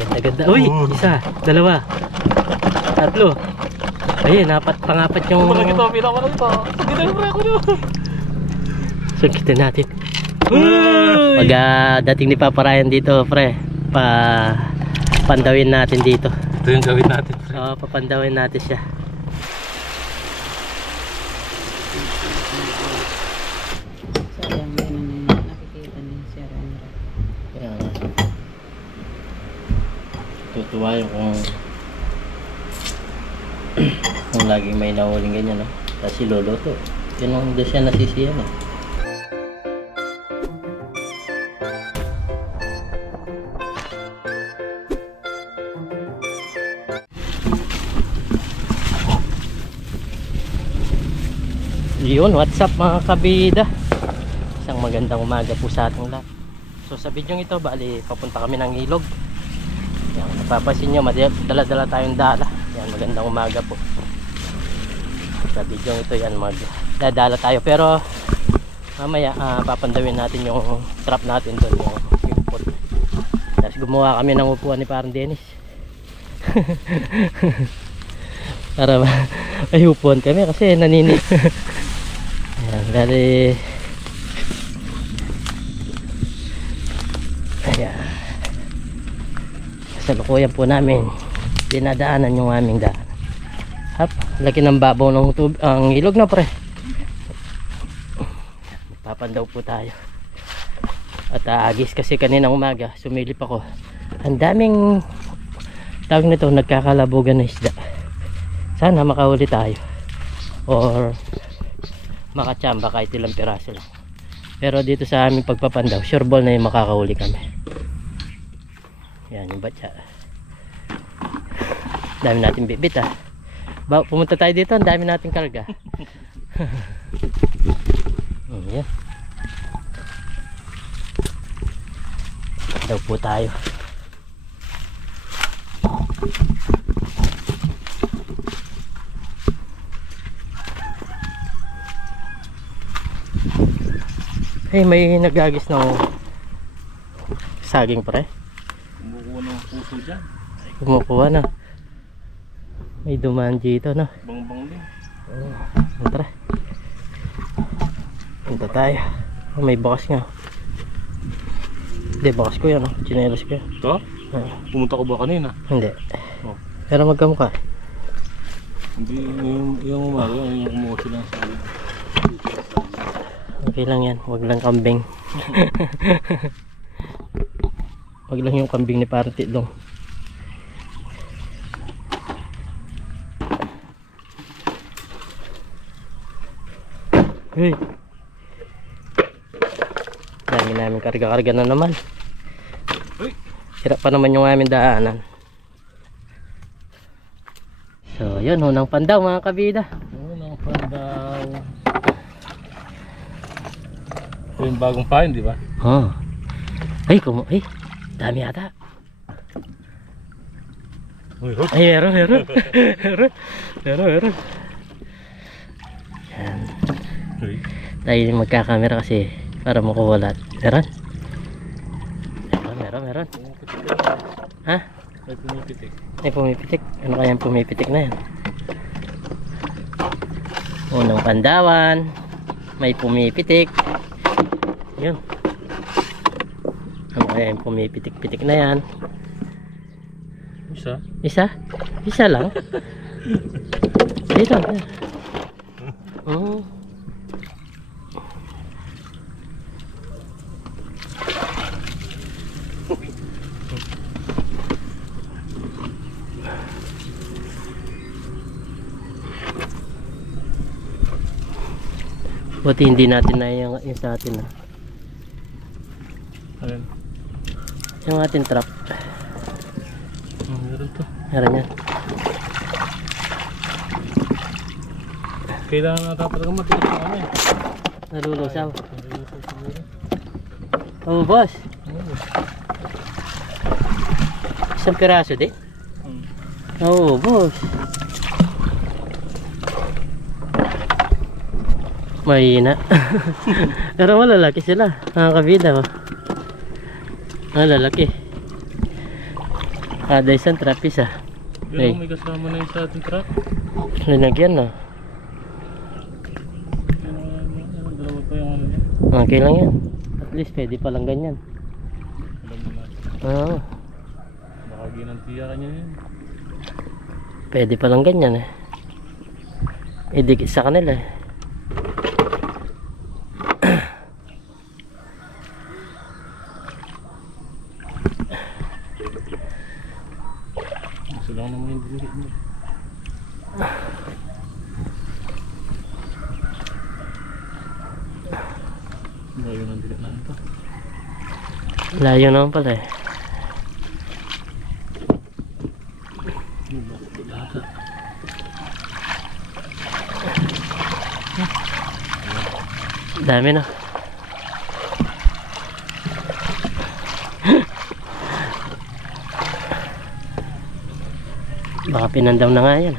Ganda-ganda. Uy! Isa, dalawa, tatlo. Ayun, pangapat yung... Malaki ito, pinakamalaki ito. Dito yung pre ako nyo. Sugkitin natin. Pag dating ni Papa Ryan dito, pre, pandawin natin dito. Ito yung gawin natin, pre. Oo, papandawin natin siya. Sayang din nakikita ni Sir Enra. Kaya nga. Tutuwa yung kung laging may nahuling ganyan, no? Kasi lolo to. Yun ang doon siya nasisiyan, eh. Yun, what's up mga kabida? Isang magandang umaga po sa ating lahat. So sa video ito, bali papunta kami ng ilog. Yan, napapansin nyo, dala-dala tayong dala. Yan, magandang umaga po. Sa video ito, yan, magdadala tayo. Pero mamaya papandawin natin yung trap natin doon, yung pot. Tapos gumawa kami ng upuan ni parang Dennis. Para may upuan kami kasi naninit. Ayan, dali. Ayan. Kasalukuyan po namin dinadaanan yung aming daan. Hap, laki ng babaw ng ang ilog na, pre. Papandaw po tayo. At agis kasi kaninang umaga sumilip ako. Ang daming tawag nito, nagkakalabugan na isda. Sana makahuli tayo or makachamba kahit ilang piraso lang. Pero dito sa aming pagpapandaw, sure ball na yung makakahuli kami. Yan yung batya. Dami natin bibit, ah. Pumunta tayo dito, ang dami natin karga. Yan. Daw po tayo. Hey, may nagagis ng saging, pre. Kumukuha ng puso dyan. Kumukuha na. May dumaan dito, no? Bang-bang din. Tara. Punta tayo. Oh, may bakas nga. Hindi, bakas ko yan, no? Chinelas ko yan. Ito? Pumunta ko ba kanina? Hindi. Oh. Pero magkamukha. Hindi, yung umaga, yung kumuha sila sa akin. Okay lang yan, wag lang kambing. Wag lang yung kambing ni parang Tidlong. Hey, dami namin karga-karga na naman. Sira pa naman yung aming daanan. So yun, unang pandaw mga kabida. Unang pandaw. Ito yung bagong pain, di ba? Oh. Ay, dami ata. Ay, meron. Meron. Yan. Tayo magkakamera kasi para makuha lahat. Meron. Ha? May pumipitik. May pumipitik. Ano kaya yung pumipitik na yan? Unang pandawan. May pumipitik. Yun. Ano kaya yung pumipitik-pitik na yan? Isa? Isa lang? Dito. Oh. Buti hindi natin na yung sa atin, ha? Ayan. Yung ating trap. Meron to. Meron yan. Kailangan na talaga matigas na kami. Nalulusaw. Oh, boss. Isang piraso din? Oh, boss. Mahina. Pero malalaki sila. Mga kabida, oh. Lalaki. Kada isang trapis ah. Ay. Pero may kasama na yung sa ating truck. Linagyan no. Dalawa pa yung ano niya. Okay lang yan. At least pwede palang ganyan. Alam mo na. Oo. Baka ginantiya niya yun. Pwede palang ganyan eh. Idikit sa kanila eh. Gusto lang naman yung dinigit mo. Bayo ng dinigit na ito. Layo naman pala eh. Lata. Dami na. Baka pinandaw na nga yan.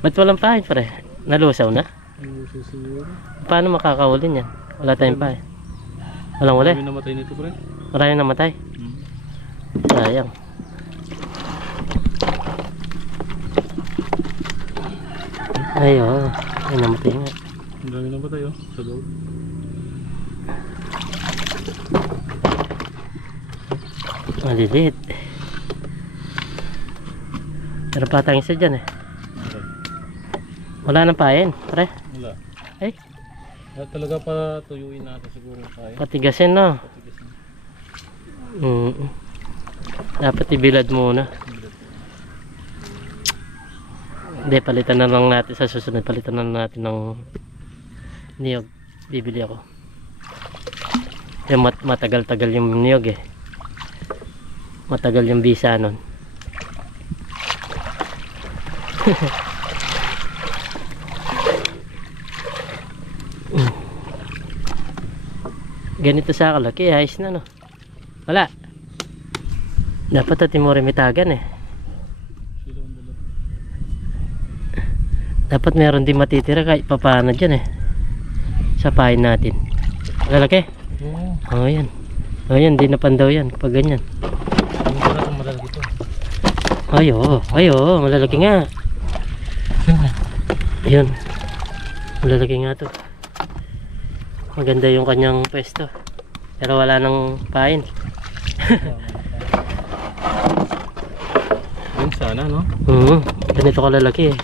Ba't walang pahin pare? Nalusaw na? Ano siguro? Paano makakahulin yan? Wala tayong pahin. Walang uli? Marami namatay nito pre. Maraming namatay. Sayang. Ay oo. Ay namatay nga. Ang dami namatay oh. Sa loob. Maliliit. Pero patang isa dyan eh. Wala nang pahin, pare. Wala. Ay, Talaga pa tuyuin natin siguro tayo. patigasin no. Patigas na. Dapat ibilad muna. Hindi, palitan na lang natin sa susunod. Palitan na lang natin ng niyog. Bibili ako. Yung matagal-tagal yung niyog eh. Matagal yung visa nun. Ganito sa kalaki, ayos na no. Wala. Dapat at timore-mitagan eh. Sila ang dalawa. Dapat meron din matitira kahit papaano dyan eh. Sa pahin natin. Malalaki? Oo. Oh yan. Oh yan, di napandaw yan kapag ganyan. Yung pala itong malalaki to. Ay oo, malalaki nga. Ayun. Malalaki nga to. Maganda yung kanyang pwesto. Pero wala nang pahin. Yun sana no? Ganito kalalaki eh.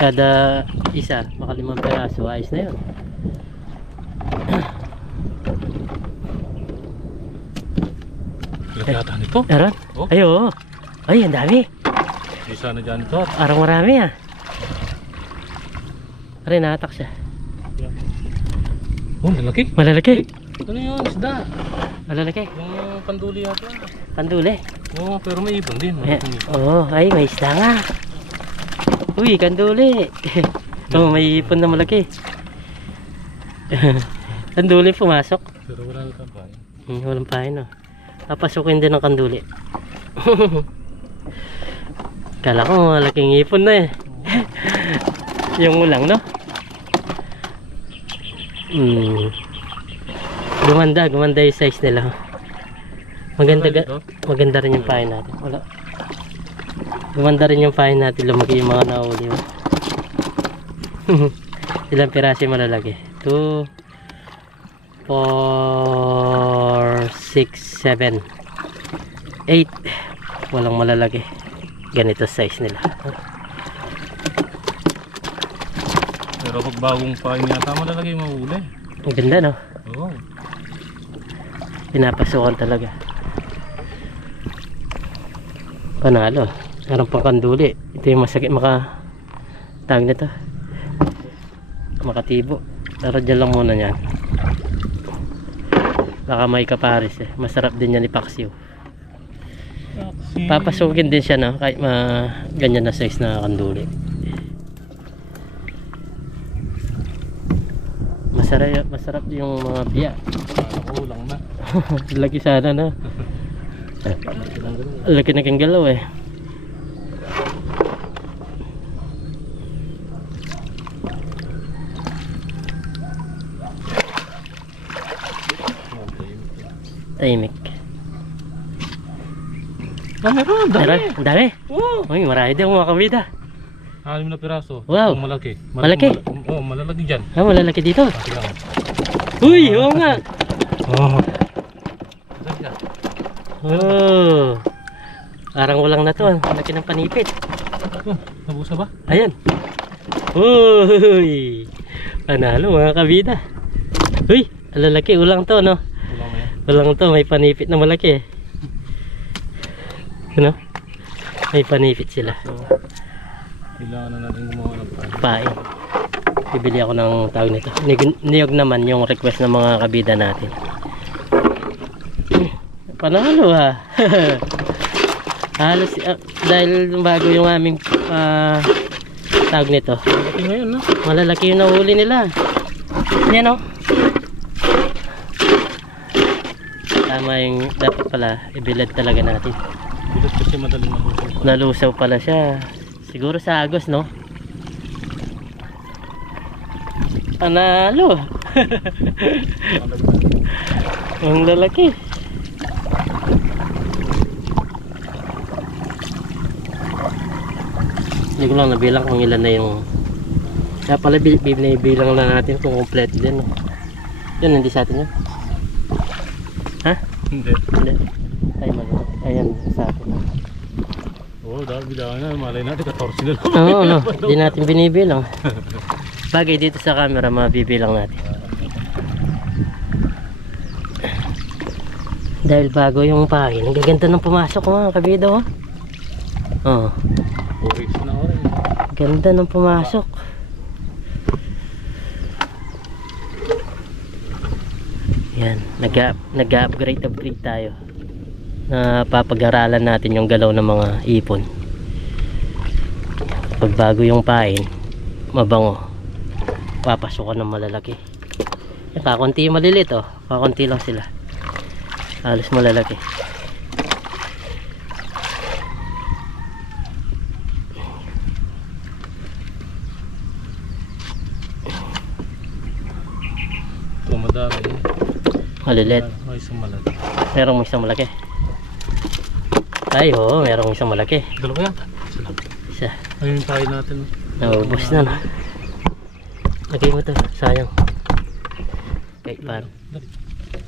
Kada isa, baka 5 peraso, ayos na yun. Lagata nito. Meron? Oh. Ay oo. Ay, ang dami. Di sana dyan ito. Parang marami ah. Aray, nakatak siya. Oh, malalaki. Malalaki. Ano yun? Isda. Malalaki. Yung panduli yata. Panduli. Oo, pero may ibon din. Ay, oo, ay may isda nga. Uy, kanduli. Oh, may ipon na malaki. Kanduli pumasok. Pero wala na tampay. Walang pahin oh. Papasukin din ng kanduli. Kala ko malaking ipon na eh. Yung ulang no? Gumanda yung size nila. Maganda rin yung pahin natin. Wala. Gumanda rin yung pahin natin. Lumaki yung mga nahuli. Ilang piraso yung malalaki? 2, 4, 6, 7, 8. Walang malalaki. Ganito size nila. Pero pag bagong pain yata malalaki yung mahuli. Ang ganda no? Oo. Pinapasukan talaga. Panalo. Meron pang kanduli. Ito yung masakit tawag nito. Makatibo. Pero dyan lang muna yan. Baka may kaparis eh. Masarap din yan ipaksiw. Papasukin din siya no? Kahit ganyan na size na kanduli. Masarap yung mga biya. Kulang na. Laki sana na. Laki na kang galaw eh. Tahimik. Ah, meron. Meron? Ang dami. Oo. Uy, marami din mga kabida. 6 na piraso. Wow. Ang malaki. Malaki? Oo, malalaki dyan. Ah, malalaki dito. Pati lang. Uy, oo nga. Oo. Saan siya? Oh. Parang walang na to. Ang laki ng panipit. Oh, nabusa ba? Ayan. Uy. Panalo mga kabida. Uy, ang lalaki. Ulang to, no? Wala mo yan. Ulang to. May panipit na malaki. Ano? May panipit sila. So, kailangan na natin gumawa ng pan. Pain. Bibili ako ng tawag nito. Niyog naman yung request ng mga kabida natin. Panalo ha. Halos dahil bago yung aming tawag nito. Malaki ngayon, no? Malalaki yung nahuli nila. Yan o. Tama yung dapat pala ibilad talaga natin. Bilot kasi madaling malusog. Nalusaw pala siya. Siguro sa Agos, no? Panalo. Ang lalaki. Hindi ko lang nabilang kung ilan na yung kaya pala bilang na natin kung complete din, no? Yun, hindi sa atin yun. Ha? Hindi. Hindi. Ay, mali. Ayan, sa atin. Oo, dahil bilangan na. Malay natin 14 na lang. Oo, no. Hindi natin binibilang. Bagay dito sa camera, mabibilang natin. Dahil bago yung pahin, ang gaganda ng pumasok mga kabida, oh. Oh, Oris na orin. ganda ng pumasok. Yan, nag-upgrade tayo. Na papag-aralan natin yung galaw ng mga ipon. Pag bago yung pain, mabango, papasukan ng malalaki. Kakunti yung malilit, oh. Kakunti lang sila. Halos malalaki. Ito madami. Malilit. May isang malaki. Merong isang malaki. Ay, oo, merong isang malaki. Dalawa yan. Isa. Ayun yung tayo natin. Naubos na, no? Lagay mo to, sayang. Kahit paano.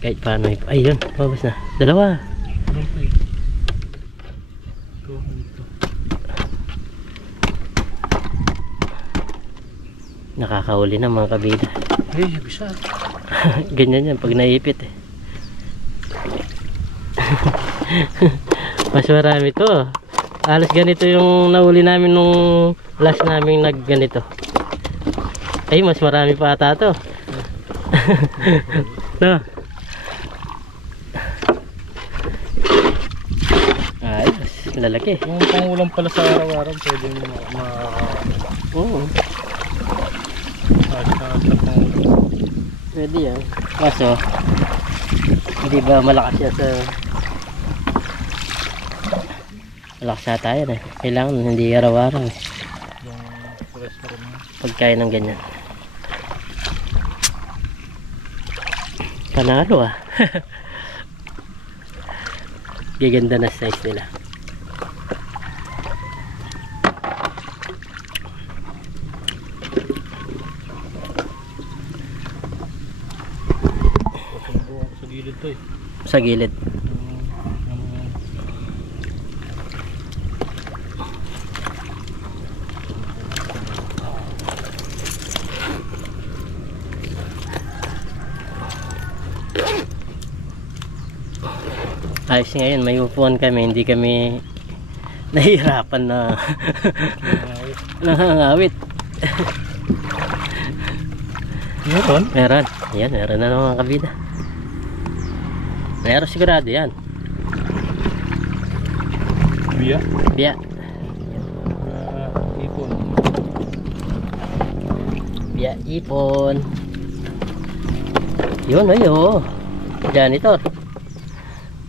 Kahit paano. Ayun, naubos na. Dalawa. Anong tayo? Ito. Nakakahuli na mga kabida. Hey, bisa. Ganyan yan pag naipit eh. Mas marami to. Alas ganito yung nahuli namin nung last namin nag ganito. Ay, mas marami pa ata to. No. Ayos, lalaki. Yung pangulam pala sa araw-araw, pwede mo Oo, sa pangulam. pwede yan. Kaso, hindi ba malakas yan sa malakas ata yan eh. Kailangan hindi araw-araw eh. Yung restaurant mo. Pagkain ng ganyan. Panalo ah. Gaganda na size nila. Sa gilid to eh. Sa gilid. Ayos ngayon, may upuan kami, hindi kami nahihirapan na nangangawit. Meron? Meron. Ayan, meron na ng mga kabida. Meron sigurado yan. Biya? Biya. Ipon. Biya, ipon. Yun, ayo. Janitor.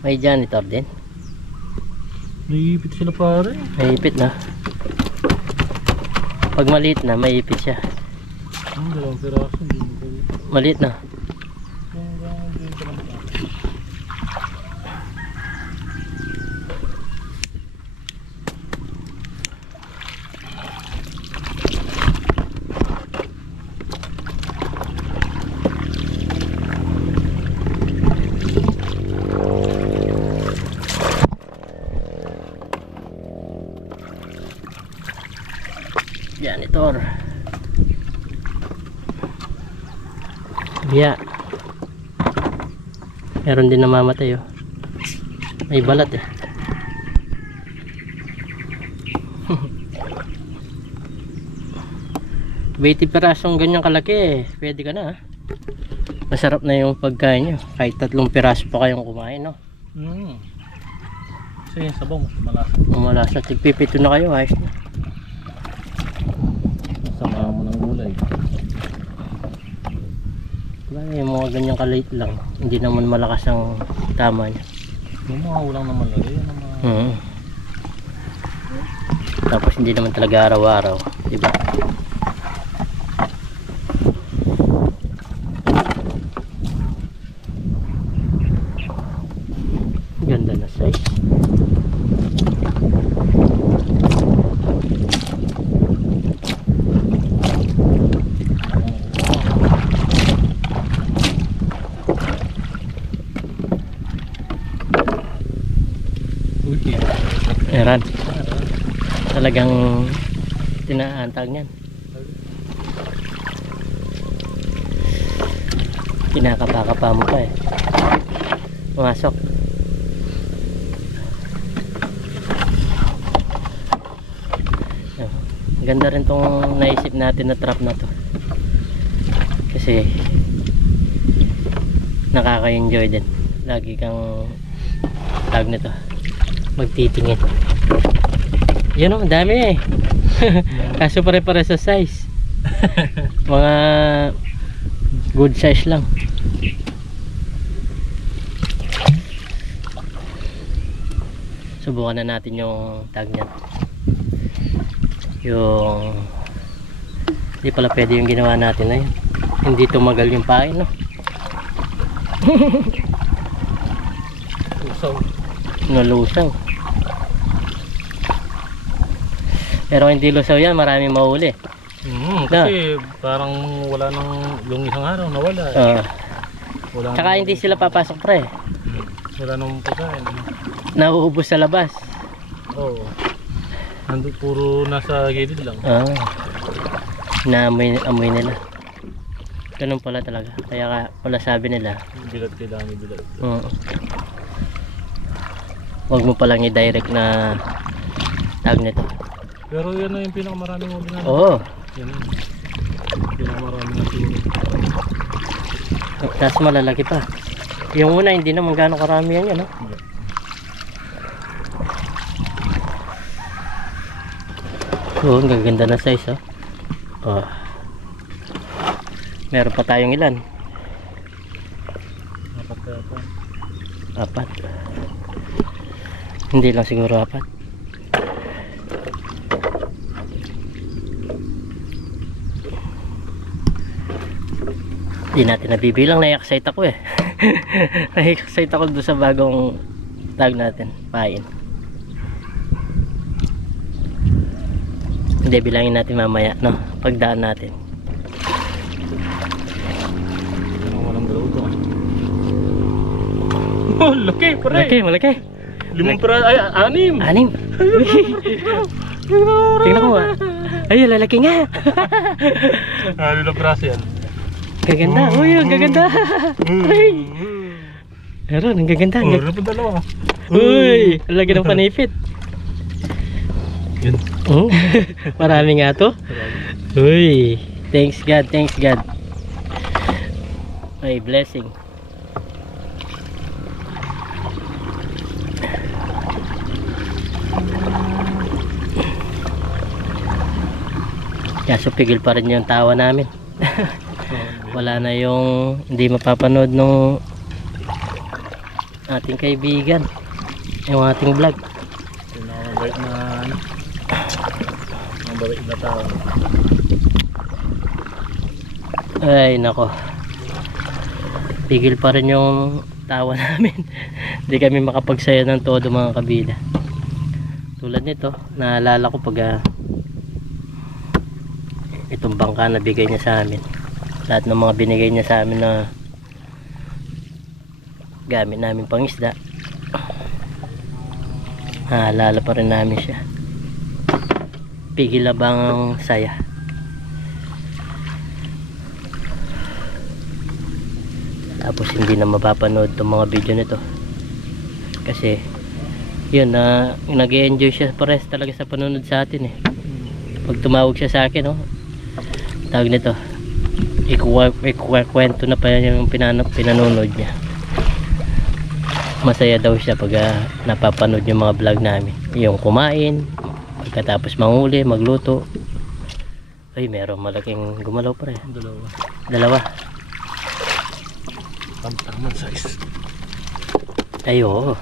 May janitor din. Naipit sila pare. Maipit na. Pag maliit na, maipit siya. Dalawang piraso. Maliit na. motor. Biya. Meron din namamatay oh. May balat eh. $20 pirasong ganyang kalaki eh. Pwede ka na ah. Masarap na yung pagkain nyo. Kahit 3 piraso pa kayong kumain no. Kasi yung sabaw mas malasa. Malasa. Tigpipito na kayo. Ayos na. Sama mo ng gulay. Yung mga ganyang kaliit lang. Hindi naman malakas ang tama niya. Yung mga ulang naman lagi. Yan ang mga... Tapos hindi naman talaga araw-araw. Diba? Ganda na size. Meron. Talagang tinaantag niyan. Kinakapa-kapa mo pa eh. Pumasok. Ganda rin tong naisip natin na trap na to. Kasi nakaka-enjoy din. Lagi kang tag nito. Magtitingin. Yan o, dami eh. Kaso pare-pare sa size. Mga good size lang. Subukan na natin yung tag niyan. Yung hindi pala pwede yung ginawa natin na yun. Hindi tumagal yung pain no. Usaw. Nalusaw. Pero hindi lusaw yan, maraming mahuli. Kasi parang wala nang yung isang araw nawala. Wala. Tsaka hindi sila papasok pre. Wala nang pagkain. Nauubos sa labas. Oo. Nandun puro nasa gilid lang. Naamoy nila. Ganun pala talaga. Kaya pala sabi nila. Bilat kailangan bilat. Huwag mo palang i-direct na tag nito. Pero yan na yung pinakamaraming huli natin. Oo. Yan na. Pinakamaraming natin. Tapos malalaki pa. Yung una hindi naman gano'ng karami yan no? Oo, ang gaganda na size oh. Meron pa tayong ilan? 4. Hindi lang siguro 4. Hindi natin nabibilang. Na-excite ako eh. Na-excite ako doon sa bagong tag natin. Pain. Hindi, bilangin natin mamaya no? Pagdaan natin. Walang galaw ito. Oh, laki pare. Malaki. 5 piraso, ay 6. 6. Tingnan mo ay lalaki nga. 5 piraso yan. Gaganda. Uy, ang gaganda. Uy. Meron, ang gaganda. Meron pa dalawa. Uy, lagi ng panipit. Yun. Marami nga to. Uy, thanks God. Ay, blessing. Kaso pigil pa rin yung tawa namin. Wala na yung hindi mapapanood nung ating kaibigan, yung ating vlog. Mabait na tao. Ay nako, pigil pa rin yung tawa namin. Hindi kami makapagsaya ng todo mga kabida. Tulad nito, naalala ko pag itong bangka na bigay niya sa amin, lahat ng mga binigay niya sa amin na gamit namin pang isda, naalala pa rin namin siya. Pigil na bang saya. tapos hindi na mapapanood itong mga video nito kasi yun na nag-enjoy siya pares talaga sa panonood sa atin eh. Pag tumawag siya sa akin tawag nito ikukwento na pa yung pinanonood niya. Masaya daw siya pag napapanood yung mga vlog namin, yung kumain pagkatapos manghuli, magluto. Ay, merong malaking gumalaw pa rin. Dalawa. Tamang size. Ay, oo.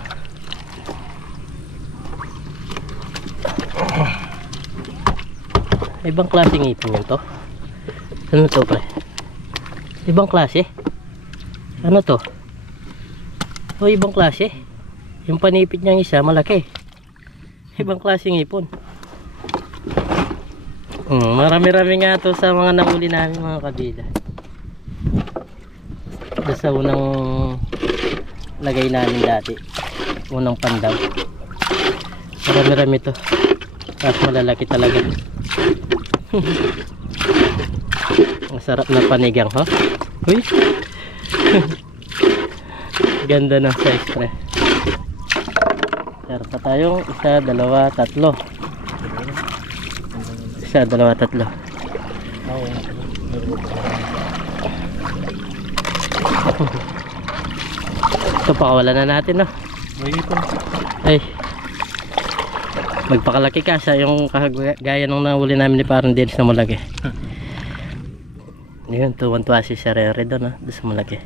Ibang klaseng ipon yun to. Ano to pre? Ibang klase? Ano to? O, ibang klase? Yung panipit niyang isa malaki. Ibang klaseng ipon. Marami-rami nga to sa mga nahuli namin mga kabida. Ito sa unang lagay namin dati, unang pandaw. Marami-rami to. Tapos malalaki talaga. Ang sarap na panigang, ha? Uy! Ganda ng size, pre. Meron pa tayong isa, dalawa, tatlo. Isa, dalawa, tatlo. Ito, pakawalan na natin, no? Ay, magpakalaki ka sa yung gaya nung nahuli namin ni parang Dennis na malaki. Yun, tuwan-tuwa si Sarere doon, doon sa malaki.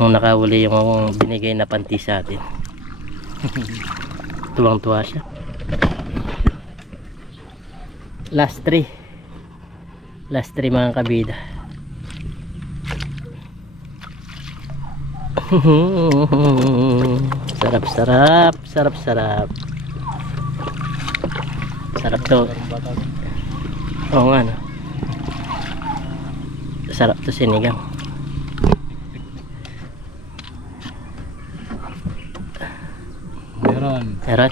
Nung nakahuli yung binigay na panty sa atin. Tuwang-tuwa siya. Last 3 mga kabida. Sarap sarap to. Oo nga, no? Sarap to sinigang. Meron.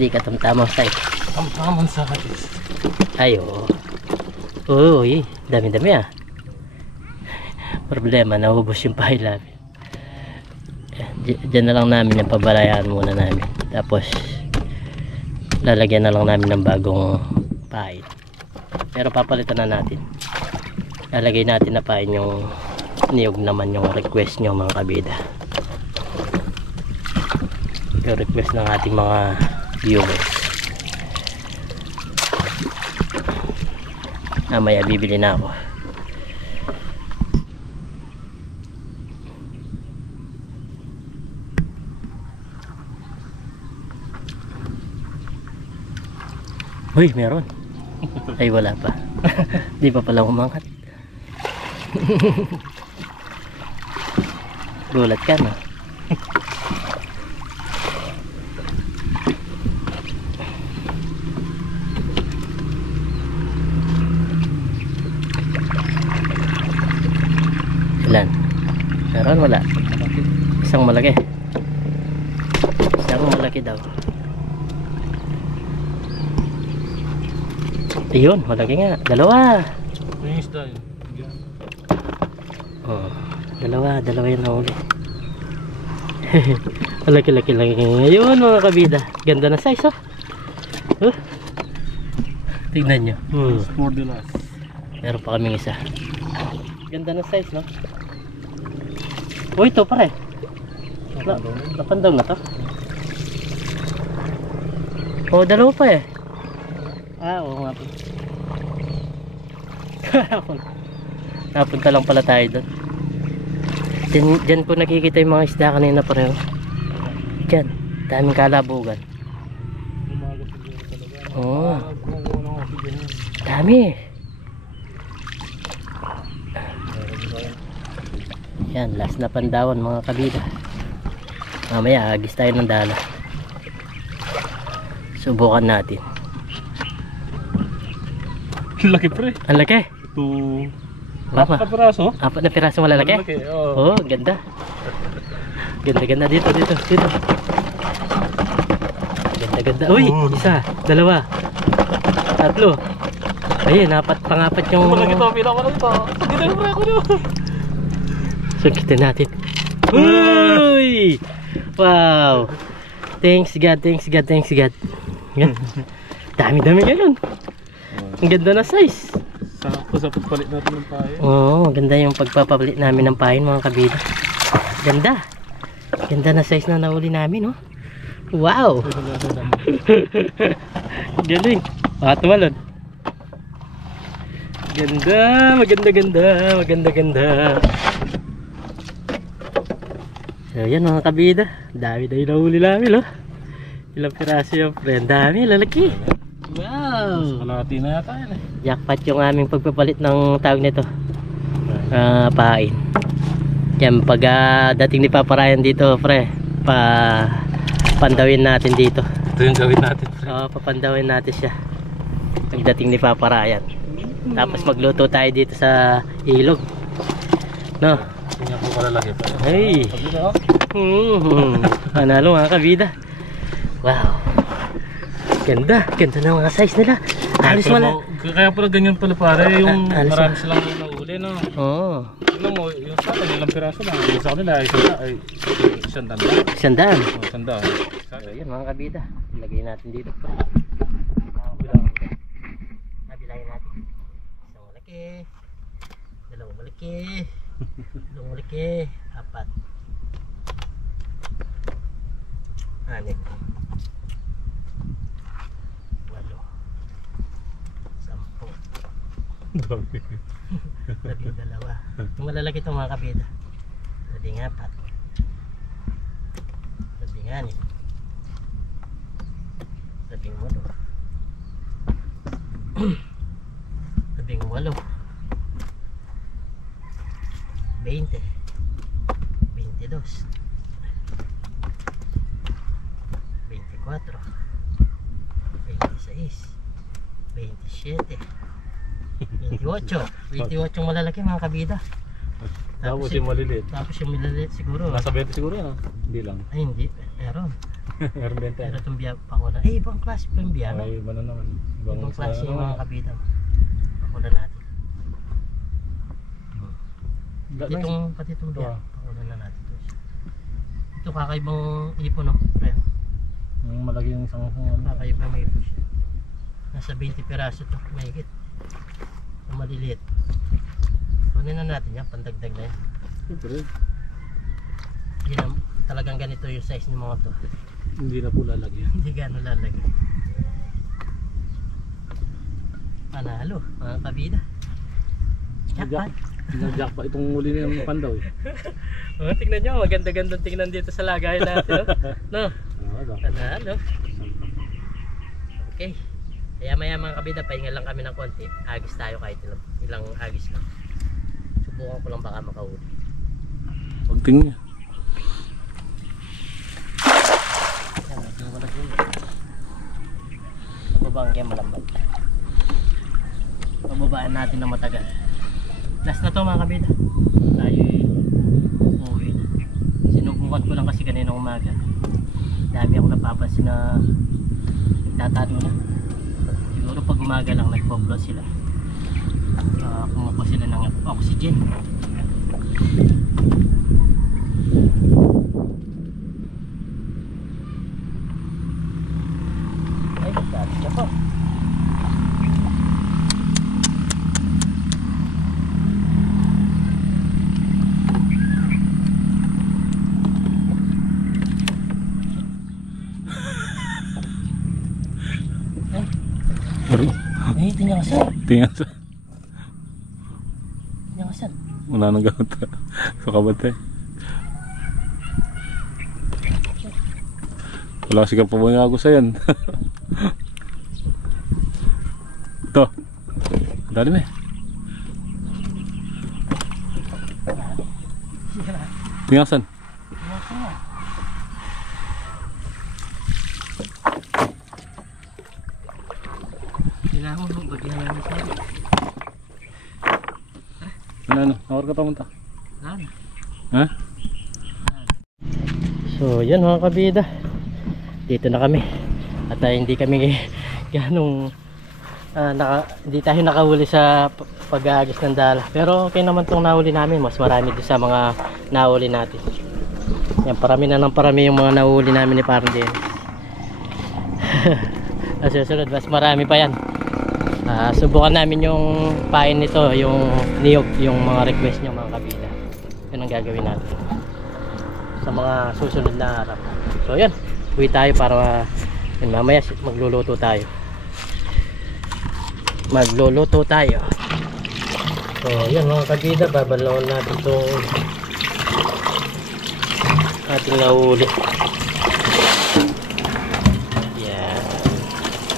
Di ka tamtamang size. Tamang size. Ay, oo. Uy, dami-dami ah. Problema, naubos yung pahay namin. Diyan na lang namin yung pabalayaan muna namin. Tapos lalagyan na lang namin ng bagong pahay. Pero papalitan na natin. Lalagay natin na pahay yung niyog naman yung request nyo mga kabida. Yung request ng ating mga viewers. Mamaya bibili na ako. Uy, meron. Ay, wala pa. Di pa pala umangkat. Gulat ka, no? Ilan? Meron, wala. Isang malaki. Isang malaki daw. Ayun, malaki nga. Dalawa. Yung isda yun. Oh, dalawa yung nahuli. Malaki-laki lang. Ayun mga kabida. Ganda na size, oh. Tignan nyo. For the last. Meron pa kaming isa. Ganda na size, no? Uy, ito pare. Napandaw na to. Oh, dalawa pa eh. Oo nga po. Napunta lang pala tayo doon. Diyan po nakikita yung mga isda kanina pareho. Diyan, daming kalabugan. Oo. Dami. Yan, last na pandawan mga kabida. Mamaya agis tayo ng dala. Subukan natin. Laki pre. Ang laki. Ito. Mama. 4 na piraso. 4 na piraso malalaki. Oo. Oh, ganda. Ganda dito. Ganda. Uy, isa, dalawa, tatlo. Ayun, pangapat yung... Walang ito, pinakawalan ito. Dito yung pre ako nyo. Sungkitin natin. Uy! Wow! Thanks God, thanks God, thanks God. Yan. Dami-dami ngayon. Ang ganda na size. Sakto sa pagpalit natin ng payo. Oo, ganda yung pagpapalit namin ng pain mga kabida. Ganda. Ganda na size na nahuli namin, oh. Wow! Galing. Tumalon. Ganda, maganda. So yan mga kabida, dami-dami nahuli namin, oh. Ilang piraso yung friend, dami, lalaki. Wow! Kalahati na yata yan eh. Jackpot yung aming pagpapalit ng tawag nito, pain. Yan, pag dating ni Papa Ryan dito, pre, pandawin natin dito. Ito yung gawin natin, pre. Papandawin natin siya pagdating ni Papa Ryan. Tapos magluto tayo dito sa ilog, no? Tingnan po kalalaki pa. Hey! Panalo mga kabida. Wow! Ganda na mga size nila. Alis wala. Kaya pala ganyan pala pare, yung Alis marami silang nahuli, no? Oo. Tignan mo, yung sa akin, ilang piraso lang. Yung sa kanila, isang tanda. Sandaan. Isang daan. So yun mga kabida, ilagay natin dito. Nabilayan natin. Isang malaki, dalawang malaki, apat, anim, 8, 10, 12. Yung malalaki itong mga kabida. 14, 16, 18, 20, 22, 24, 26, 27, 28 malalaki mga kabida. Tapos yung maliliit. Tapos yung maliliit siguro. Nasa 20 siguro yan, hindi lang. Ay hindi, meron. Meron 20 yan. Meron itong biya pakula. Ibang klase pa yung biya. Ay, iba na naman. Ibang klase yung mga kabida. Pakula natin. Pati itong biya. Pakula na natin. Ito kakaibang ipon, no? Pre. Yung malaki yung isang Kakaibang ipon siya. Nasa 20 piraso ito. Mahigit. Yung maliliit. Kunin na natin yan. Pandagdag na yan. Siyempre. Yan, talagang ganito yung size ng mga to. Hindi na po lalagyan. Hindi gano'n lalagay. Panalo, mga kabida. Jackpot. Jackpot itong uli na yung pandaw eh. Tingnan nyo, maganda-gandang tingnan dito sa lagay natin. No? Panalo. Okay. Kaya maya mga kabida, pahinga lang kami ng konti. Agis tayo kahit ilang agis lang. Subukan ko lang baka makahuli. Pagtingin niya. Bababaan kaya malambot. Bababaan natin na matagal. Last na to mga kabida. Tayo uuwi na. Sinubukan ko lang kasi kanina umaga. Dami ako napapansin na nagtatago na. Siguro pag umaga lang nagpo-float sila. Kumukuha sila ng oxygen. Ay, dami siya po. Ay, tinyasan. Tinyasan. Tinyasan. Wala nang gamot sa kabate. Wala kasi kang pabangago sa yan. Ito. Dali na eh. Tinyasan. Tinyasan nga. Kailangan mo bagyan namin sa akin. Ano? Nawar ka pa munta? Lana. Ha? So yan mga kabida, dito na kami at hindi kami ganong hindi tayo nakahuli sa pag-aagis ng dala. Pero okay naman itong nahuli namin. Mas marami doon sa mga nahuli natin. Yan, parami na ng parami yung mga nahuli namin ni Parang Dennis. At susunod, mas marami pa yan. Subukan namin yung pain nito, yung niyog, yung mga request nyo mga kabila. Yun ang gagawin natin sa mga susunod na araw. So yan, uwi tayo para mamaya magluluto tayo. So yan mga kabida, babalawin natin itong ating nahuli. Yan,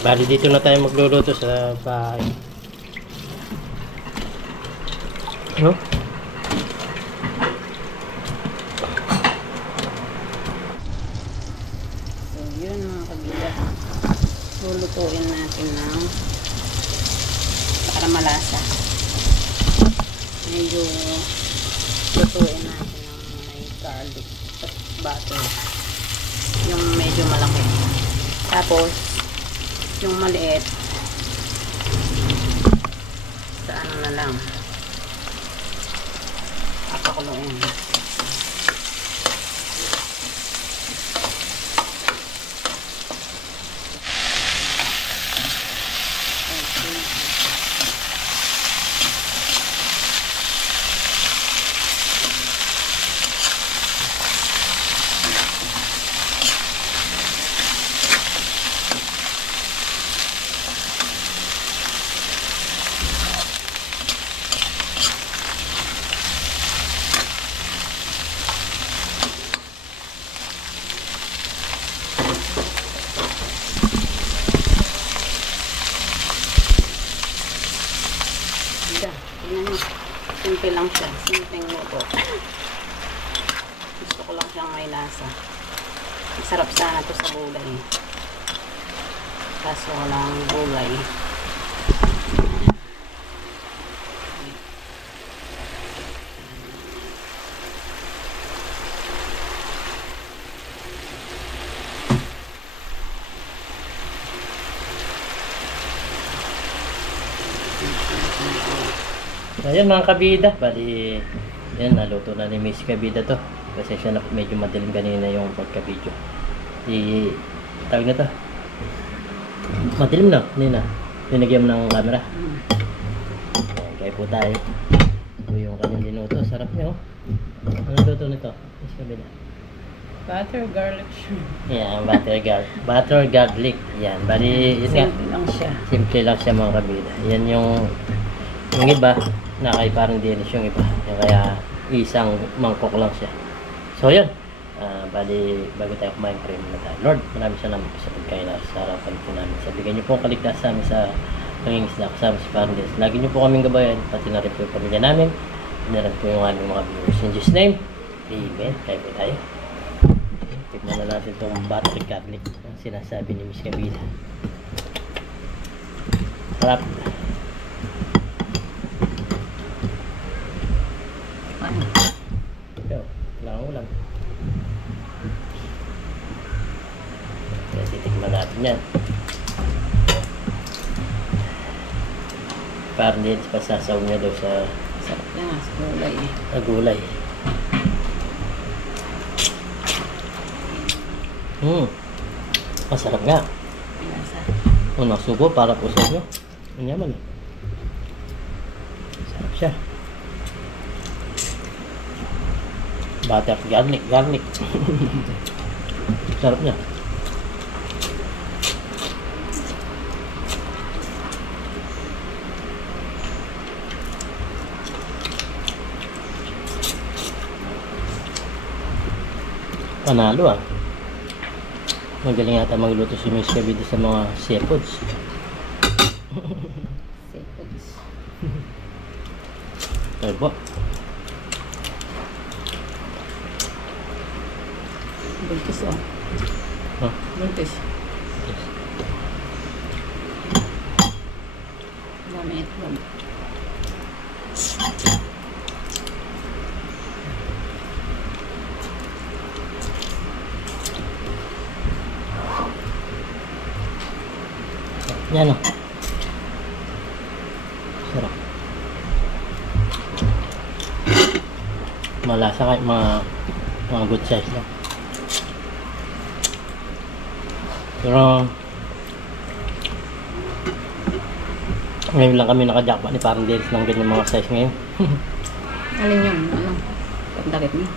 bali dito na tayo magluluto sa bahay. No? Lulutuin natin ng para malasa. Medyo lutuin natin ng may garlic at butter. Yung medyo malaki. Tapos, yung maliit sa ano na lang. Pakuluin. Simple lang siya. Simpleng luto. Gusto ko lang siyang may lasa. Masarap sana to sa gulay. Kaso walang gulay. Ayan mga kabida, bali yan, naluto na ni Miss Kabida to kasi siya medyo madilim kanina yung pagka-video. Tawag na to, madilim na, nina linagyan mo ng camera. Ayan, kaya po tayo. Ito yung kanyang dinuto, sarap nyo. Ano luto nito, Miss Kabida? Butter garlic shrimp. Yan, butter garlic. Yan, bali yun nga, Simple lang siya. simple lang siya mga kabida. Yan yung iba na kay Parang Dennis yung iba. Yung kaya isang mangkok lang siya. So yun. Bali bago tayo kumain, pray muna tayo. Lord, maraming salamat po sa pagkain na sa harapan po namin. Bigyan niyo po ang kaligtas sa amin sa pangingisda kasama si Parang Dennis. Lagi niyo po kaming gabayan, pati na rin po yung pamilya namin. Na rin po yung aming mga viewers. In Jesus' name, amen. Kaya po tayo. Tignan na natin itong butter garlic ang sinasabi ni Miss Kabila. Sarap. Ulam. Kaya titikman natin yan. Parang din pasasaw niya daw sa Sarap lang sa gulay. Gulay. Masarap nga. Lasa. Nasubo para po sa inyo. Ang yaman. Sarap siya. Butter garlic. Sarap niya. Panalo Magaling yata magluto si Miss Kabida sa mga seafoods. Seafoods. Tayo po. Buntis Huh? Buntis. Dami itlog. Yan malasa kahit mga good size lang. Pero ngayon lang kami nakajakpa ni parang Dennis ng ganyan mga size ngayon. Alin yun? Ano? Pagdakit niya?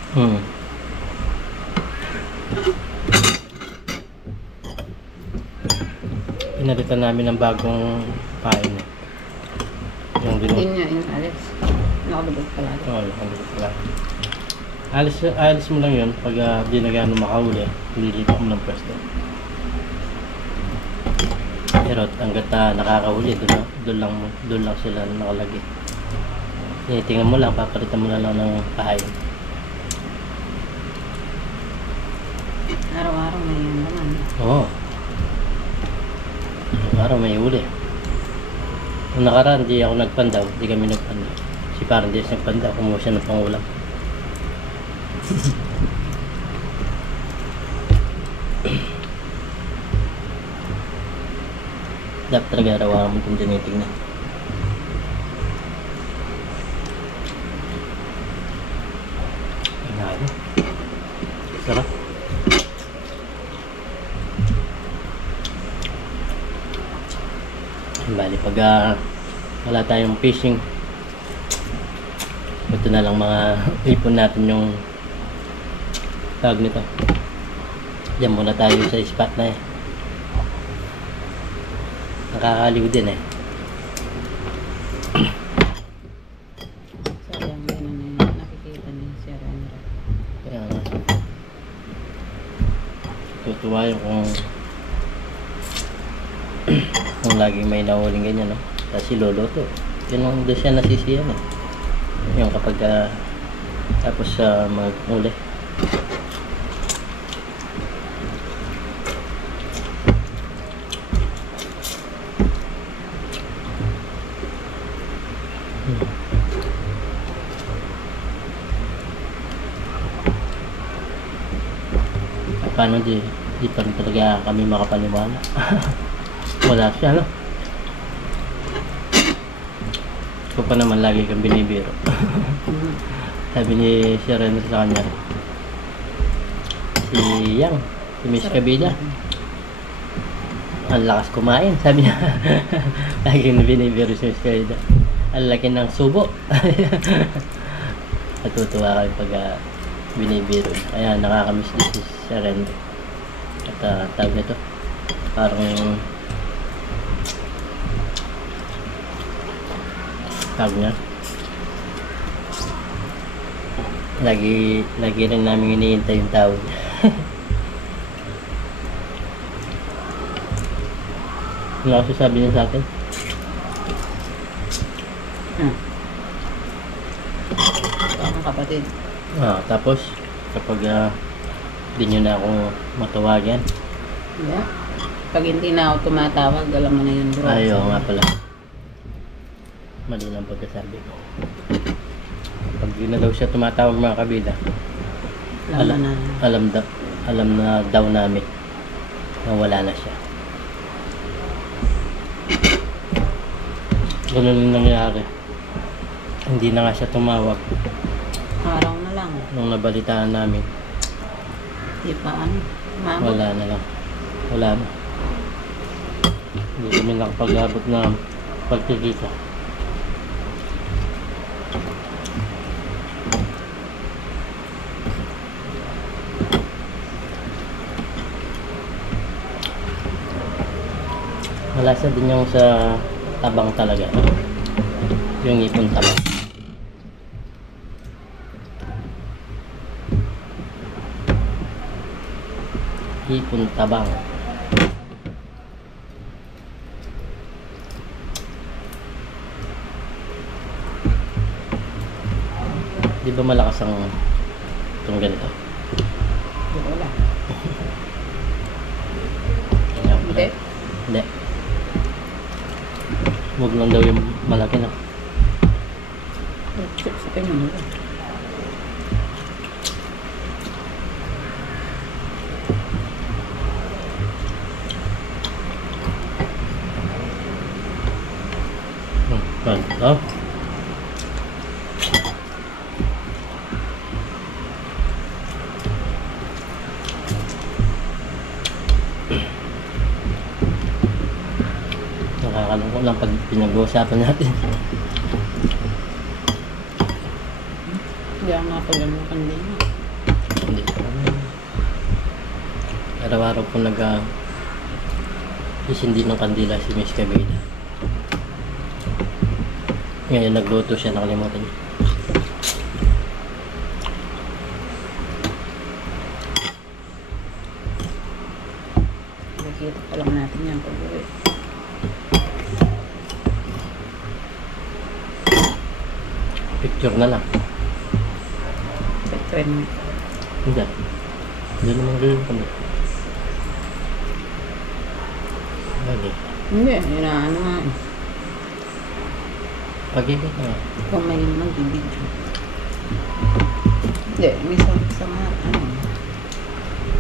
Pinalitan namin ng bagong pain. Yung Hindi niya yung Alex. Nakalubog pala. Oo, nakalubog pala. Alis mo lang yun pag di na gano'ng makahuli. Lilipat mo ng pwesto. Pero hanggat nakakahuli, doon lang sila nakalagay. Tingnan mo lang, papalitan mo na lang ng pahay. Araw-araw may yan naman. Oo. Araw may huli. Nung nakaraan, di ako nagpandaw. Di kami nagpandaw. Si parang di siya nagpandaw. Kumuha siya ng pangulam. Dapat talaga araw-araw mo itong tinitingnan. Ay, sarap. Bali pag wala tayong fishing, ito na lang mga ipon natin yung tawag nito. Diyan muna tayo sa spot na eh. Nakakaliw din eh. Sayang din na nakikita ni Sir Enra. Kaya nga. Tutuwa yung kung laging may nahuling ganyan, no? Kasi loloto. Yun ang doon siya nasisiyan eh. Yung kapag tapos mag-uli. Paano di pa rin talaga kami makapaniwala. Wala siya, no? Ikaw pa naman lagi kang binibiro. Sabi ni Sir Renzo sa kanya, si Yang, si Miss Kabila, ang lakas kumain, sabi niya. Lagi na binibiro si Miss Kabila. Ang laki ng subo. Natutuwa kami pag binibiro. Kaya nakakamiss din si Sir Renzo. At tawag nito, parang tawag niya, lagi rin namin iniintay yung tawag. Ano kasi sabi niya sa akin? Ang kapatid. Tapos kapag di nyo na ako matawagan. Yeah. Pag hindi na ako tumatawag, alam mo na yun, bro. Ayaw nga pala. Mali lang pagkasabi ko. Pag di na daw siya tumatawag mga kabila, alam na daw namin na wala na siya. Ganun yung nangyari. Hindi na nga siya tumawag. Araw na lang. Nung nabalitaan namin, Di pa ano. Mabot. wala na lang. Wala na. Hindi kami nakapag-abot na pagkikita. Malasa din yung sa tabang talaga. Yung ipon tabang. Ipon tabang. Di ba malakas ang itong ganito? Wala. Kaya pala. Hindi. Hindi. Huwag lang daw yung malaki na. Check sa kanya mo. nakakalungkot lang pag pinag-uusapan natin. Hindi ako nakapagano ng kandila. Hindi ko alam. Araw-araw po isindi ng kandila si Miss Kabida. Ngayon nagluto siya, nakalimutan niya. Nakikita pa lang natin yan pag-uwi. Picture na lang. Pag-trend mo. Hindi. Hindi naman ganyan kami. Lagi. Hindi, inaano nga. Pag-ibig na nga. Kung may mag-video. Hindi, may sa nga, ano.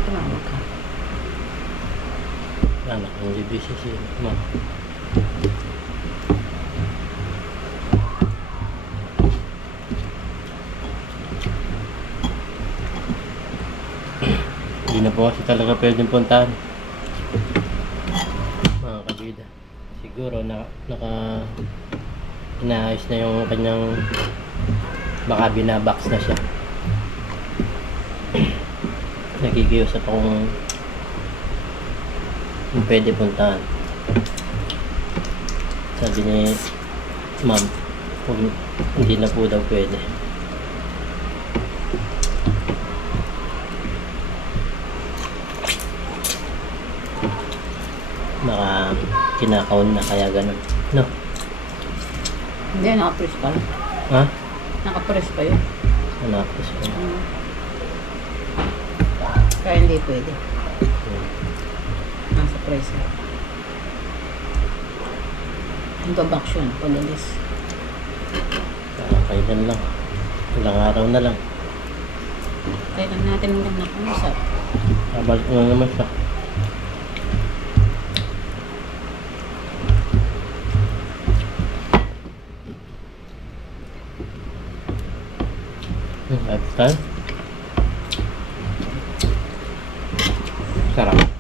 Tumawag ka. Anak, hindi busy si Ma. Hindi na po kasi talaga pwedeng puntahan. Mga kabida. Siguro inaayos na yung kanyang baka binabox na siya. Nakikiusap akong kung pwede puntahan. Sabi ni ma'am, hindi na po daw pwede. Baka kinakaon na kaya ganun. No? Hindi, nakapress pa. Ha? Nakapress pa yun. Anapos ko. Kaya hindi pwede. Nasa press. Hanggang yun, pag-alis. Kailan lang. Ilang araw na lang. Kailan natin lang nakausap. Balik na naman siya. Lifestyle. Sarap.